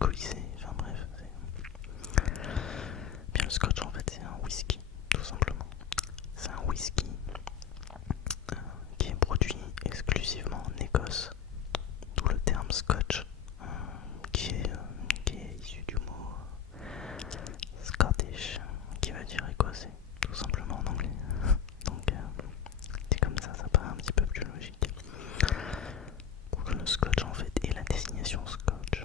alcoolisé, enfin bref. Bien le scotch en fait c'est un whisky, tout simplement. C'est un whisky qui est produit exclusivement en Écosse, d'où le terme scotch, qui est issu du mot Scottish, qui veut dire écossais, tout simplement en anglais. Donc c'est comme ça paraît un petit peu plus logique. Donc le scotch en fait est la désignation scotch.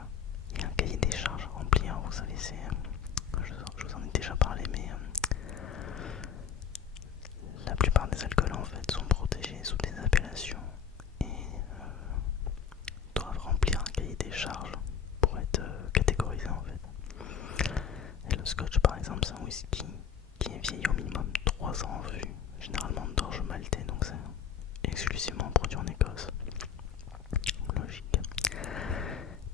Il y a un cahier des charges à remplir, vous savez, je vous en ai déjà parlé, mais la plupart des alcools en fait sont protégés sous des appellations et doivent remplir un cahier des charges pour être catégorisés en fait. Et le scotch par exemple c'est un whisky qui est vieilli au minimum 3 ans en vue, généralement d'orge maltais, donc c'est exclusivement produit en Écosse. Logique.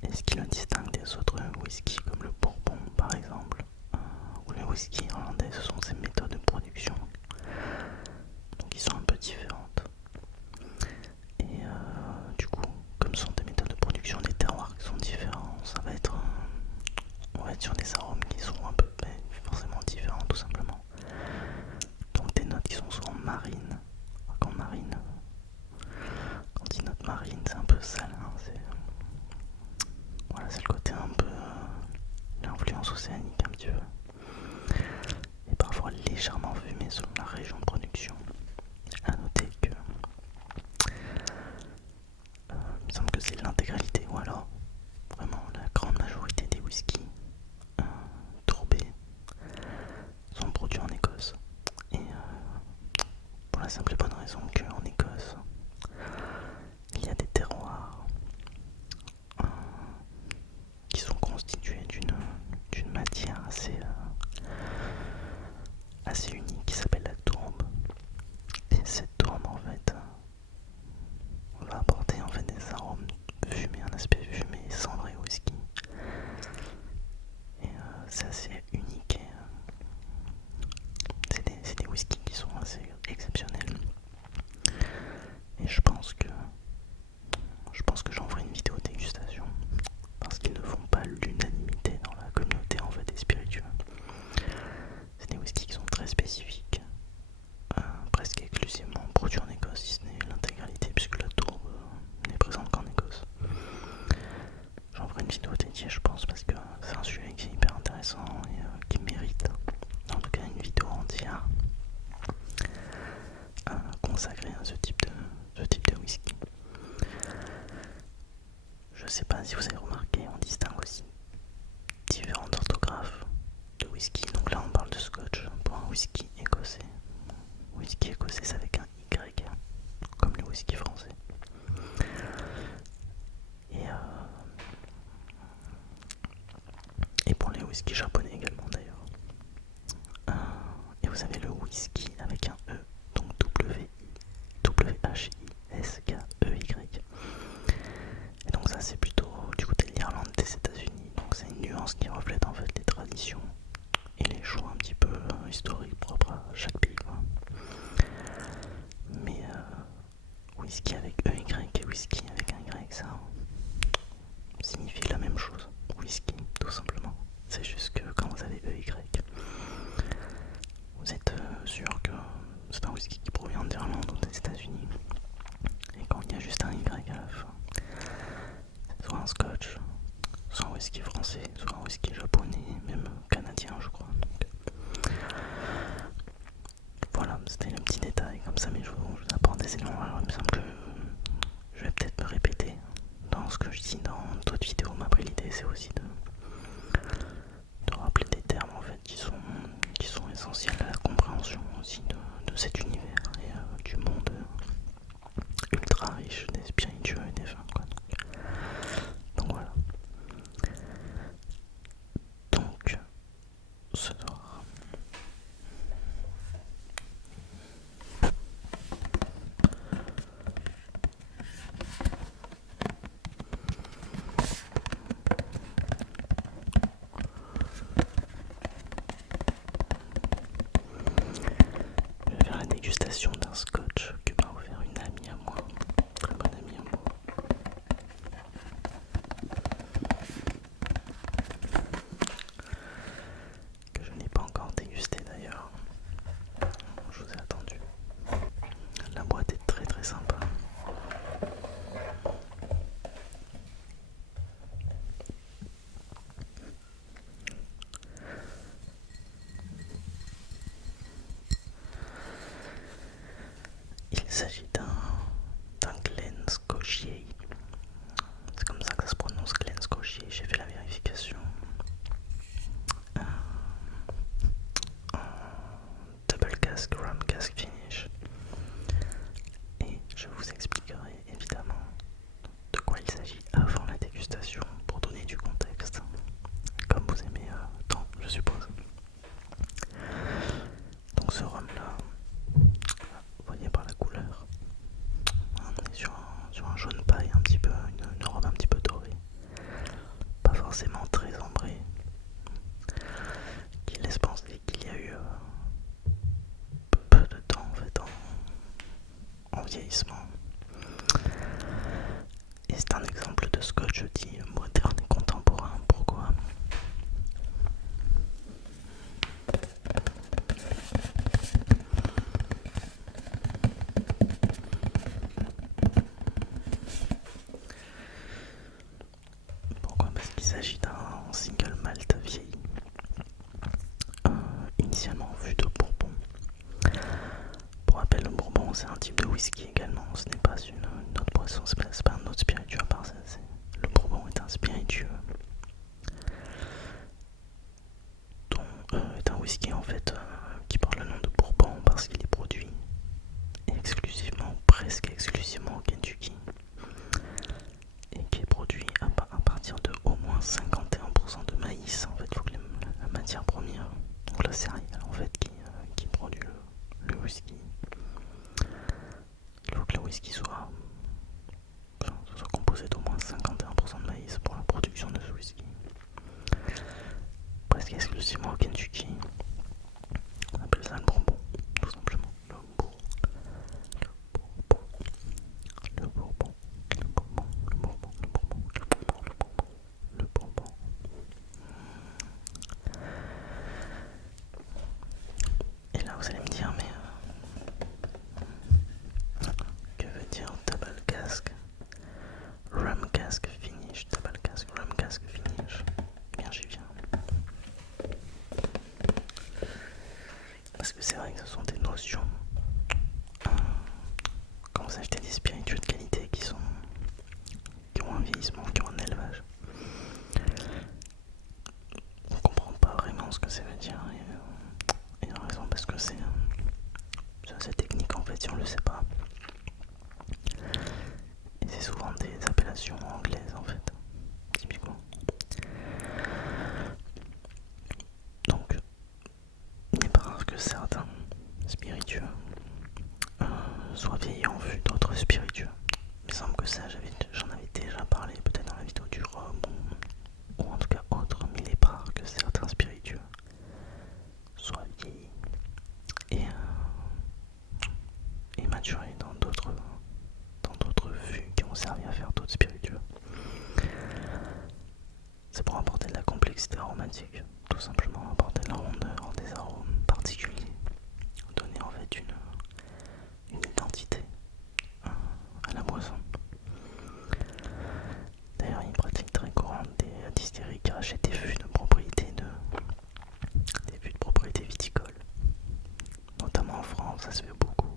Et ce qui le distingue des autres whiskies comme le bourbon par exemple, ou les whiskies irlandais, ce sont ses méthodes de production. Donc qui sont un peu différentes. Et du coup, comme ce sont des méthodes de production, des terroirs qui sont différents, on va être sur des arômes qui sont un peu forcément différents tout simplement. Donc des notes qui sont souvent marines. Quand il note marine, c'est un peu salin. Voilà, c'est le côté un peu l'influence océanique un petit peu. Et parfois légèrement fumé selon la région de production. A noter que il me semble que c'est l'intégralité ou alors vraiment la grande majorité des whiskies tourbés sont produits en Écosse. Et pour la simple et bonne raison qu'en Écosse, il y a des terroirs qui sont constitués d'une matière assez unique qui s'appelle la tourbe. Et cette tourbe en fait va apporter en fait des arômes fumés, un aspect fumé et cendré au whisky. Et c'est assez unique. C'est des whiskies qui sont assez exceptionnels. Et je pense que j'en ferai une vidéo dégustation parce qu'ils ne font pas l'unanimité dans la communauté en fait des spiritueux. C'est des whiskies qui sont très spécifiques, presque exclusivement produits en Écosse, si ce n'est l'intégralité, puisque la tourbe n'est présente qu'en Écosse. J'en ferai une vidéo dédiée, je pense, parce que c'est un sujet qui est hyper intéressant et qui mérite en tout cas une vidéo entière consacrée à ce type de whisky. Je sais pas si vous avez remarqué, on distingue aussi différentes orthographes de whisky. Donc là on parle de scotch pour un whisky écossais. Whisky écossais c'est avec un Y, comme le whisky français. Et pour les whiskies japonais également d'ailleurs. Et vous avez le whisky avec un E, donc W-H-I-S-K-E-Y. Et donc ça c'est plutôt du côté de l'Irlande, des États-Unis. Donc c'est une nuance qui reflète en fait les traditions et les choix un petit peu historiques propres à chaque pays, quoi. Mais whisky avec EY et whisky avec un Y, ça signifie la même chose. Whisky, tout simplement. C'est juste que quand vous avez EY, vous êtes sûr que c'est un whisky qui provient d'Irlande ou des États-Unis. Et quand il y a juste un Y à la fin, c'est soit un scotch, soit un whisky français, soit un whisky japonais, même canadien, je crois. Donc, voilà, c'était le petit détail comme ça, mais je vous apporte des éléments. Alors, il me semble que je vais peut-être me répéter dans ce que je dis dans d'autres vidéos, mais après l'idée c'est aussi de rappeler des termes en fait qui sont essentiels à la compréhension aussi de cet univers et du monde ultra riche des spiritueux et des vins, quoi. Donc voilà. Donc ce soir je vais faire la dégustation d'un scotch que m'a offert une amie à moi, très bonne amie à moi. s'agit d'un single malt vieilli, initialement en fût de bourbon. Pour rappel, le bourbon c'est un type de whisky également, ce n'est pas une autre boisson, c'est pas un autre spiritueux à part ça. Le bourbon est un spiritueux dont est un whisky en fait qui porte le nom de bourbon parce qu'il est produit exclusivement, presque exclusivement au Kentucky, et qui est produit à partir de au moins 51% de maïs. En fait, il faut que la matière première, donc la céréale en fait qui produit le whisky, il faut que le whisky soit composé d'au moins 51% de maïs pour la production de ce whisky. Presque exclusivement au Kentucky. On appelle ça le bourbon, tout simplement. Le bourbon, le bourbon, le bourbon, le bourbon, le bourbon, le bourbon, le bourbon. Et là vous allez me dire, mais que veut dire double cask, rum cask finish, double cask, rum cask finish? Eh bien j'y viens. Parce que c'est vrai que ce sont des notions. Quand vous achetez des spiritueux de qualité qui ont un vieillissement, qui ont un élevage, on comprend pas vraiment ce que ça veut dire. Et il y a raison, parce que c'est assez technique en fait si on le sait pas. Et c'est souvent des appellations anglaises en fait, typiquement. Donc, il n'est pas rare que certains spiritueux soient vieillis en vue d'autres spiritueux. Il me semble que ça, j'en avais déjà parlé, peut-être dans la vidéo du rhum, ou en tout cas autre, mais il est pas rare que certains spiritueux soient vieillis et maturés dans d'autres vues qui ont servi à faire d'autres spiritueux. C'est pour apporter de la complexité aromatique, tout simplement apporter de la rondeur, des arômes particuliers, donner en fait une identité à la boisson. D'ailleurs, il y a une pratique très courante des distilleries qui rachètent des fûts de propriété viticole. Notamment en France, ça se fait beaucoup.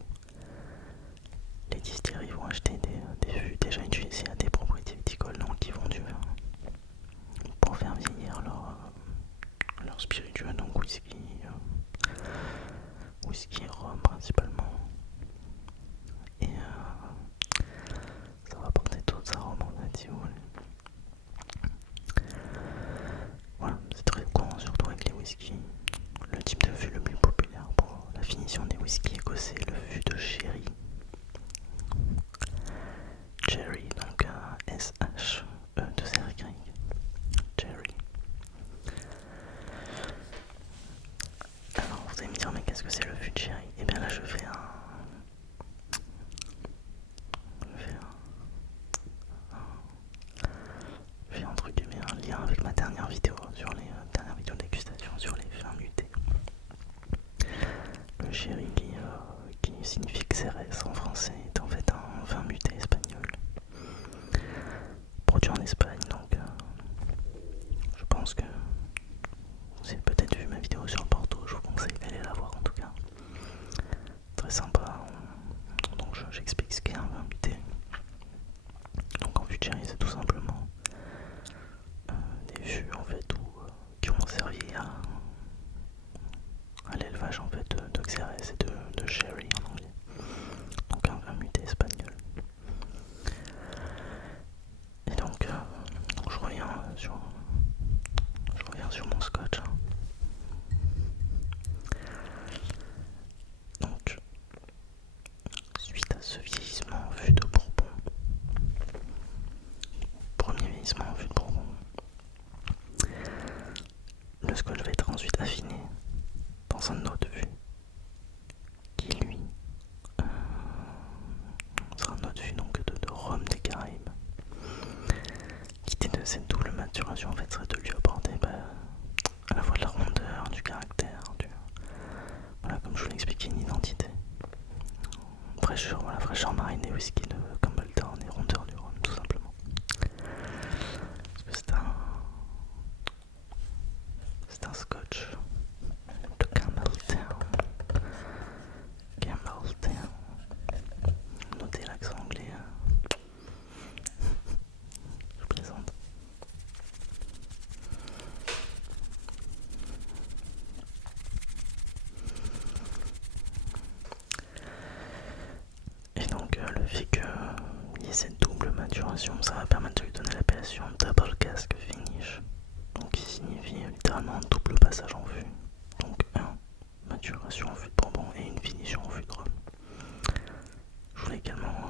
Les distilleries vont acheter des fûts déjà utilisés à des propriétés viticoles, donc ils vont du vin pour faire vieillir leur spiritueux, donc whisky et rhum principalement. Et ça va apporter d'autres arômes en fait si vous voulez. Voilà, c'est très courant surtout avec les whiskies. Le type de fût le plus populaire pour la finition des whiskies écossais est le fût de sherry. Cherry, donc S-H-E-2-R-Y. Cherry. Alors vous allez me dire, mais qu'est-ce que c'est le fût de sherry? Et bien là je fais un entre guillemets un lien avec ma dernière vidéo sur les dernières vidéos de dégustation sur les vins mutés. Le sherry qui signifie Xérès en français est en fait un vin muté espagnol produit en Espagne, donc je pense que vous avez peut-être vu ma vidéo sur le Porto, je vous conseille d'aller la voir en tout cas. Très sympa. Donc j'explique ce qu'est un vin muté. Donc en fût de sherry c'est tout simplement des fûts en fait qui ont servi à l'élevage en fait de Xérès et de sherry en anglais. Donc un vin muté espagnol. Et donc je reviens sur mon scotch. Donc suite à ce vieillissement en fût de bourbon, premier vieillissement en fût de bourbon, le scotch va être ensuite affiné dans un autre fût qui lui sera un autre fût donc de rhum des Caraïbes. L'idée de cette double maturation en fait serait de lui apporter à la fois de la rondeur, du caractère, voilà, comme je vous l'ai expliqué, une identité. Fraîcheur marine et whisky de Campbelltown et rondeur du rhum tout simplement. Parce que maturation, ça va permettre de lui donner l'appellation Double Cask Finish, donc qui signifie littéralement double passage en fût. Donc un maturation en fût de bourbon et une finition en fût de rhum. Je voulais également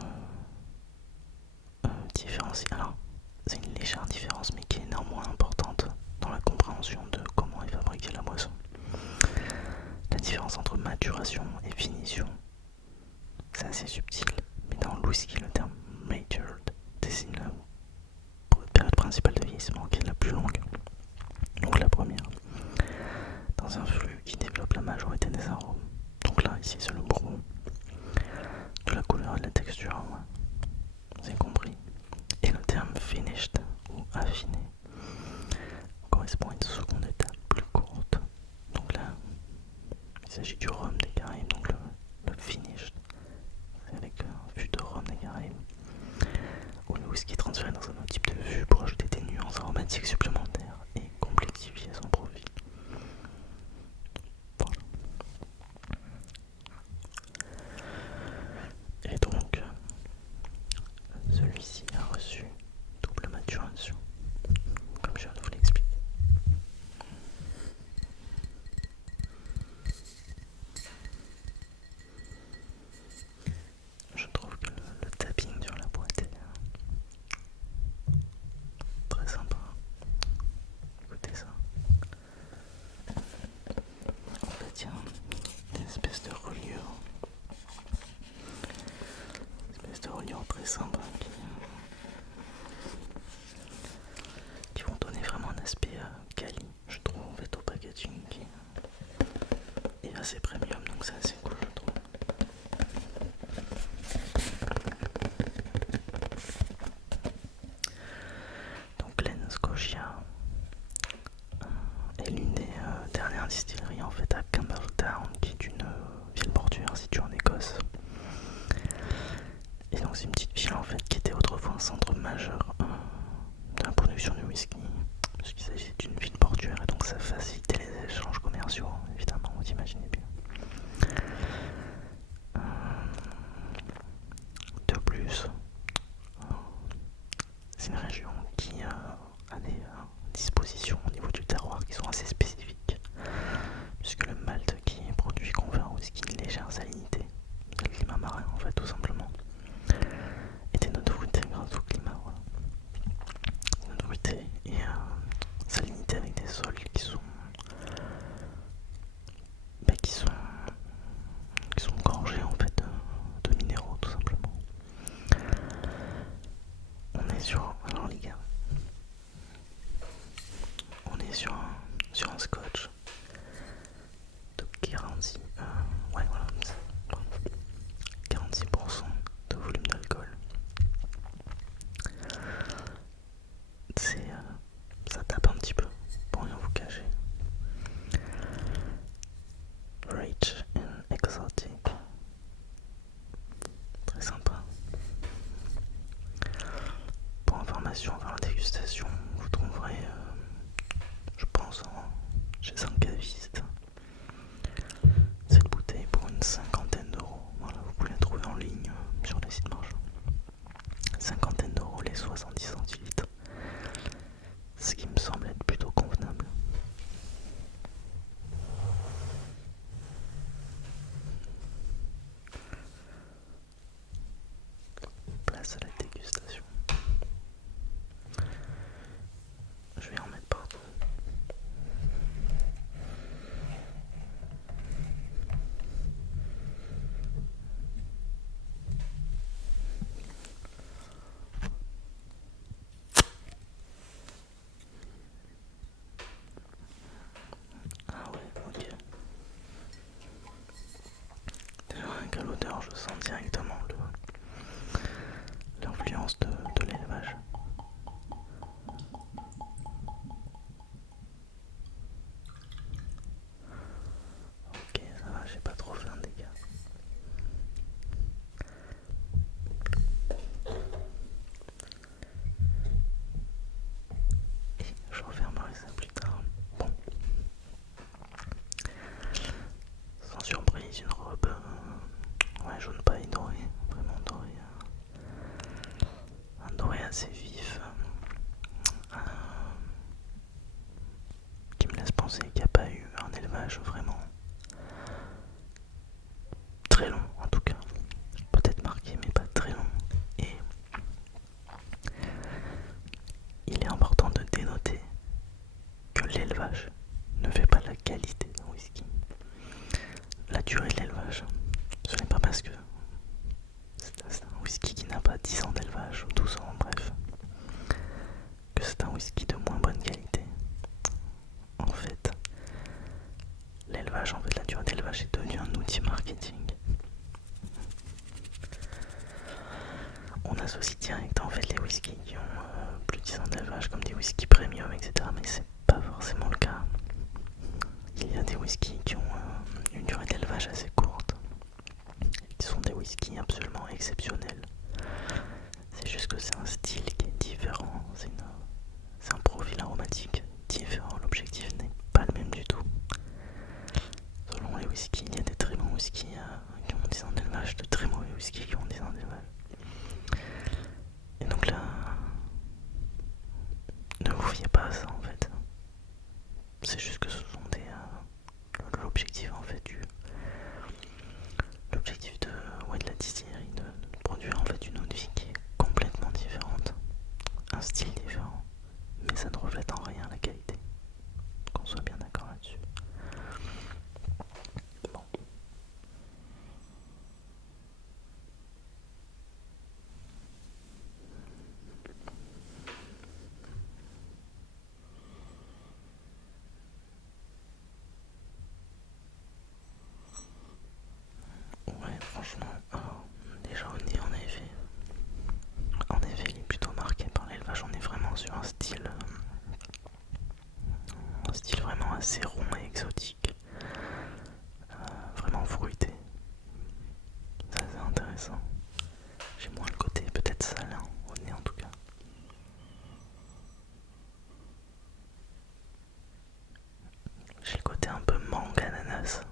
différencier. Alors, c'est une légère différence, mais qui est néanmoins importante dans la compréhension de comment est fabriquée la boisson. La différence entre maturation et finition, c'est assez subtil, mais dans le whisky, le terme matured désigne la période principale de vieillissement qui est la plus longue. Donc la première, dans un flux qui développe la majorité des arômes. Donc là, ici, c'est le bourbon, de la couleur et de la texture, c'est compris. Et le terme finished ou affiné correspond à une seconde étape plus courte. Donc là, il s'agit du rhum des Caraïbes, donc le finished, c'est avec un fût de rhum des Caraïbes, où le whisky est transféré dans un autre type de fût pour ajouter des nuances aromatiques supplémentaires et complexifier son profil. Voilà. Et donc, celui-ci a reçu double maturation, comme je viens de vous l'expliquer. Je trouve que le tapping sur la boîte est très sympa. Écoutez ça. En fait, il y a une espèce de reliure. Très sympa qui vont donner vraiment un aspect quali, je trouve, en fait, au packaging qui est assez premium, donc c'est assez cool, je trouve. Donc Glen Scotia est l'une des dernières distilleries en fait à Campbelltown, qui est une ville portuaire située en Écosse. Et donc c'est une petite ville en fait qui était autrefois un centre majeur de la production de whisky, puisqu'il s'agit d'une ville portuaire et donc ça facilitait les échanges commerciaux, évidemment, vous imaginez bien. De plus, c'est une région qui a des dispositions au niveau du terroir qui sont assez spécifiques, puisque le malt qui est produit confère au whisky une légère salinité. C'est le climat marin en fait, tout simplement. Et des notes fruitées grâce au climat, voilà. Des notes fruitées et salinité avec des sols qui sont gorgés en fait de minéraux, tout simplement. On est sur, alors les gars, on est sur un scotch de 46, ouais voilà, 46% de volume d'alcool. Ça tape un petit peu, pour rien vous cacher. Rich and exotic, très sympa. Pour information, avant la dégustation, vous trouverez, je pense, chez un caviste, cette bouteille pour une cinquantaine d'euros. Voilà, vous pouvez la trouver en ligne sur les sites marchands. Cinquantaine d'euros les 70 centilitres, ce qui me semble être plutôt convenable. Place à la dégustation. Je vais en mettre partout. l'élevage vraiment très long en tout cas, peut-être marqué mais pas très long. Et il est important de dénoter que l'élevage ne fait pas la qualité d'un whisky. La durée de l'élevage, ce n'est pas parce que c'est un whisky qui n'a pas 10 ans d'élevage ou 12 ans, bref, que c'est un whisky de moins bonne qualité. En fait, la durée d'élevage est devenue un outil marketing. On associe direct en fait les whiskies qui ont plus de 10 ans d'élevage comme des whiskies premium, etc. Mais c'est pas forcément le cas. Il y a des whiskies qui ont une durée d'élevage assez courte, qui sont des whiskies absolument exceptionnels. C'est juste que c'est un style qui est différent, c'est un profil aromatique différent, l'objectif n'est pas le même du tout. Selon les whiskies, il y a des très bons whiskies qui ont 10 ans d'élevage, de très mauvais whiskies qui ont 10 ans d'élevage. Et donc là, ne vous fiez pas à ça en fait. C'est juste que ce sont l'objectif en fait l'objectif de la distillerie de produire en fait une eau de vie qui est complètement différente, un style différent, mais ça ne reflète en rien la qualité. Qu'on soit bien d'accord là-dessus. Bon. Ouais, franchement, déjà au nez, en effet, il est plutôt marqué par l'élevage. On est vraiment sur un style vraiment assez rond et exotique, vraiment fruité. Ça c'est intéressant. J'ai moins le côté peut-être salin au nez en tout cas. J'ai le côté un peu mangue ananas.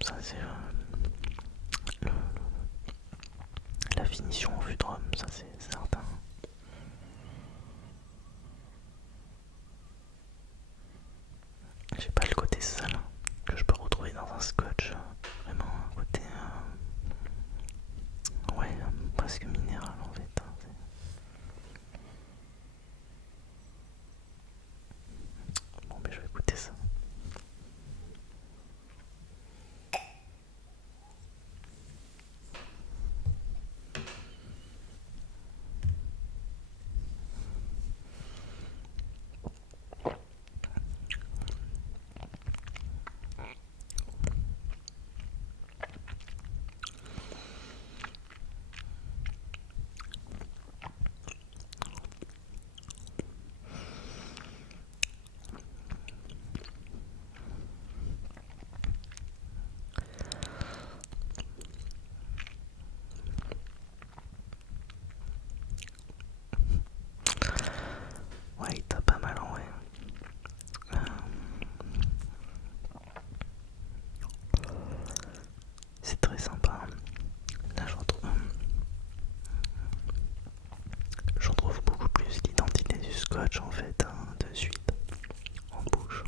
Ça c'est la finition en vue de rhum, ça c'est certain. J'ai pas le côté salin que je peux retrouver dans un scotch. Vraiment un côté ouais, presque minéral en fait. Bon mais je vais goûter ça. Ouais, il tape pas mal en vrai. C'est très sympa. Là, je retrouve beaucoup plus l'identité du scotch en fait, de suite, en bouche.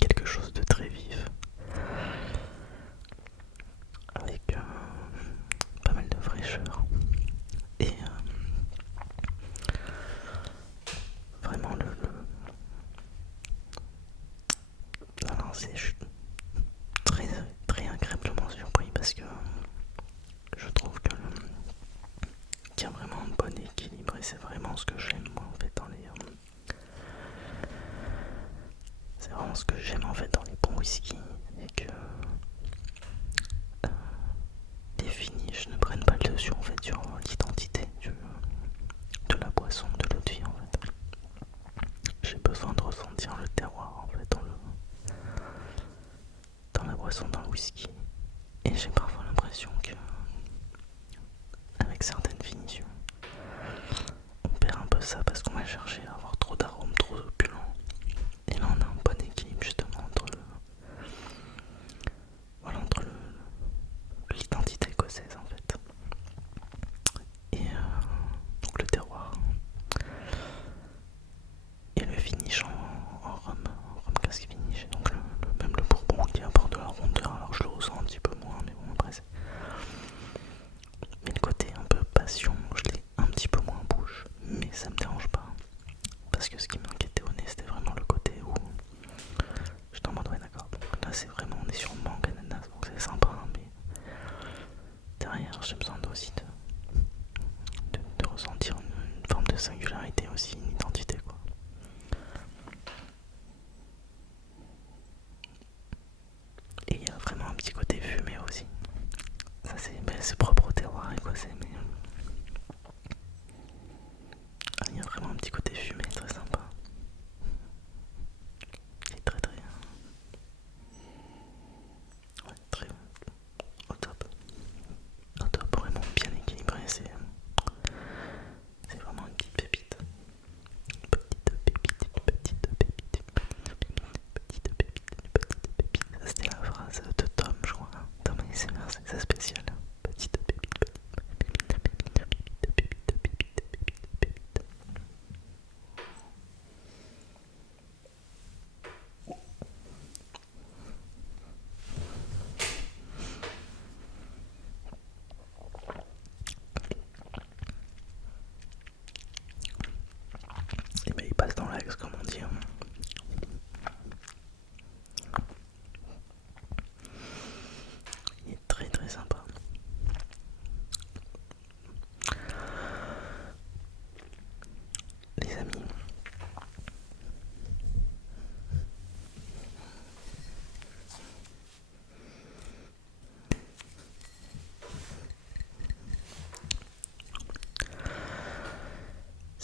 Quelque chose de très vif, avec pas mal de fraîcheur. Et vraiment alors, je suis très, très agréablement surpris parce que je trouve qu'il y a vraiment un bon équilibre et c'est vraiment ce que j'aime moi en fait dans les c'est vraiment ce que j'aime en fait dans les bons whisky, et que les finishes ne prennent pas le dessus en fait sur l'identité de la boisson, de l'eau de vie en fait. J'ai besoin de ressentir le terroir en fait dans la boisson, dans le whisky. Et j'ai parfois l'impression que avec certaines finitions, on perd un peu ça parce qu'on va chercher à avoir trop d'arômes, trop opulents. Et là on a un bon équilibre justement entre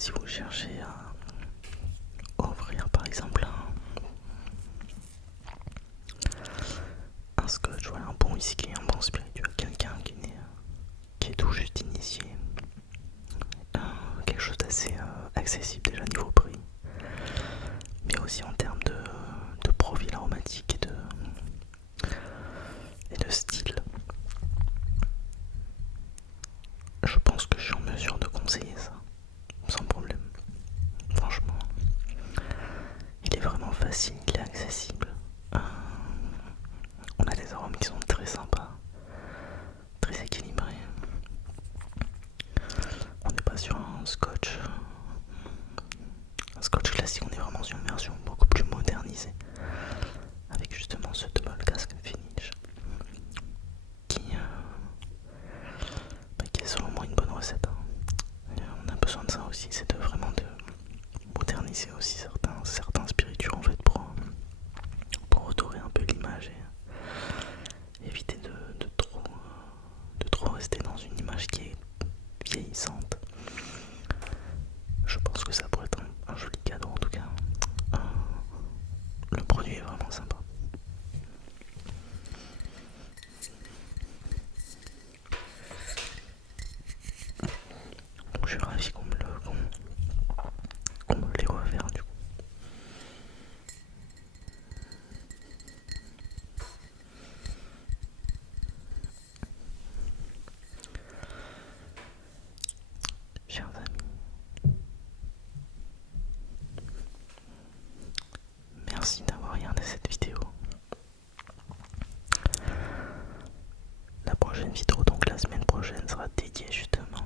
si vous cherchez à offrir par exemple un scotch, voilà, un bon whisky, un bon spiritueux, quelqu'un qui est tout juste initié, quelque chose d'assez accessible déjà niveau prix, mais aussi en termes de profil aromatique et de style. Je pense que je suis en mesure de conseiller ça, sans problème. Franchement, il est vraiment facile, il est accessible. On a des arômes qui sont très sympas, très équilibrés. On n'est pas sur un scotch classique, on est vraiment sur une version beaucoup plus modernisée, avec justement ce double cask finish qui est selon moi une bonne recette. On a besoin de ça aussi, c'est vraiment de moderniser aussi certains spiritueux en fait pour redorer un peu l'image et éviter de trop rester dans une image qui est vieillissante. Je pense que ça pourrait être un joli cadeau en tout cas. Le produit est vraiment sympa. Donc je suis ravi qu'on me l'ait offert du coup. Chers amis, merci d'avoir regardé cette vidéo. La prochaine vidéo, donc la semaine prochaine, sera dédiée justement